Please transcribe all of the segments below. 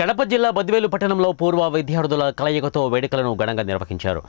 కడప జిల్లా బద్వేలు పట్టణంలో పూర్వ విద్యార్థుల కలయికతో వేడుకలను ఘనంగా నిర్వహించారు.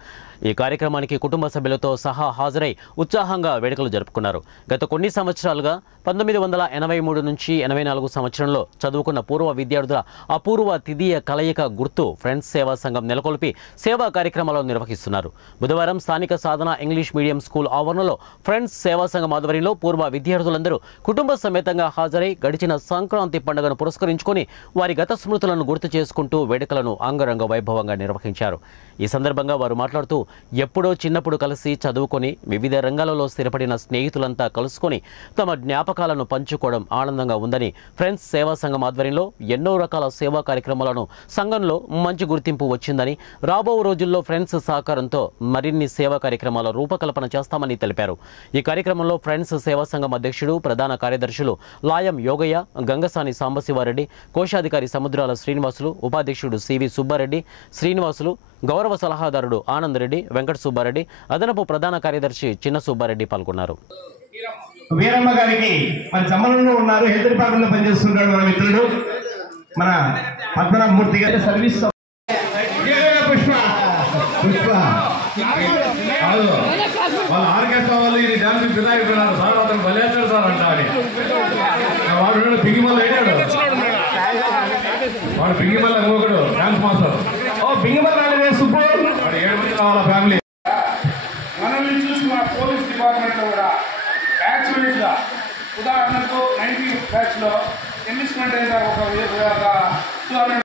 ఈ కార్యక్రమానికి కుటుంబ సభ్యులతో సహా హాజరై ఉత్సాహంగా వేడుకలు జరుపుకున్నారు. గత కొన్ని సంవత్సరాలుగా 1983 నుంచి 84 సంవత్సరంలో చదువుకున్న పూర్వ విద్యార్థుల అపూర్వ తిథియ కలయిక గుర్తు ఫ్రెండ్స్ సేవా సంఘం నెలకొల్పి సేవా కార్యక్రమాలను నిర్వహిస్తున్నారు. బుధవారం స్థానిక సాధన ఇంగ్లీష్ మీడియం స్కూల్ ఆవరణలో ఫ్రెండ్స్ సేవా సంఘం ఆధ్వర్యంలో పూర్వ విద్యార్థులందరూ కుటుంబ సమేతంగా హాజరై గడిచిన సంక్రాంతి పండుగను పురస్కరించుకొని వారి గత స్మృతులను గుర్తు చేసుకుంటూ వేడుకలను అంగరంగ వైభవంగా నిర్వహించారు. ఈ సందర్భంగా వారు మాట్లాడుతూ ఎప్పుడో చిన్నప్పుడు కలిసి చదువుకొని వివిధ రంగాలలో స్థిరపడిన స్నేహితులంతా కలుసుకొని తమ జ్ఞాపకాలను పంచుకోవడం ఆనందంగా ఉందని, ఫ్రెండ్స్ సేవా సంఘం ఆధ్వర్యంలో ఎన్నో రకాల సేవా కార్యక్రమాలను సంఘంలో మంచి గుర్తింపు వచ్చిందని, రాబో రోజుల్లో ఫ్రెండ్స్ సహకారంతో మరిన్ని సేవా కార్యక్రమాల రూపకల్పన చేస్తామని తెలిపారు. ఈ కార్యక్రమంలో ఫ్రెండ్స్ సేవా సంఘం అధ్యక్షుడు, ప్రధాన కార్యదర్శులు లాయం యోగయ్య, గంగసాని సాంబశివారెడ్డి, కోశాధికారి సముద్రాల శ్రీనివాసులు, ఉపాధ్యక్షుడు సివి సుబ్బారెడ్డి, శ్రీనివాసులు, గౌరవ సలహాదారుడు ఆనంద్ రెడ్డి, వెంకట సుబ్బారెడ్డి, అదనపు ప్రధాన కార్యదర్శి చిన్న సుబ్బారెడ్డి పాల్గొన్నారు. వీరమ్మ గారికి మన జమ్మలంలో ఉన్నారు, హెల్త్ డిపార్ట్మెంట్ లో పనిచేస్తుంటాడు మన మిత్రుడు, మన పద్మనాభమూర్తి గారి సర్వీస్ పుష్ప వాళ్ళ ఆర్కెస్ట్రా వాళ్ళు ఈ డాన్స్ వినాయకున్నారు సార్, అతను బలేస్తాడు సార్ అంట అని వాడు పింగిమల్ల వేడాడు, వాడు పింగిమల్ల ఇంకొకడు డాన్స్ మాస్టర్. పింగిమల్ల సుబ్బు వాడు 7 మంది వాళ్ళ ఫ్యామిలీ. మనల్ని చూసి మన పోలీస్ డిపార్ట్మెంట్లో కూడా బ్యాచ్ వైజ్గా ఉదాహరణకు 90 బ్యాచ్లో ఎన్లిస్ట్మెంట్ అయిన ఒక 200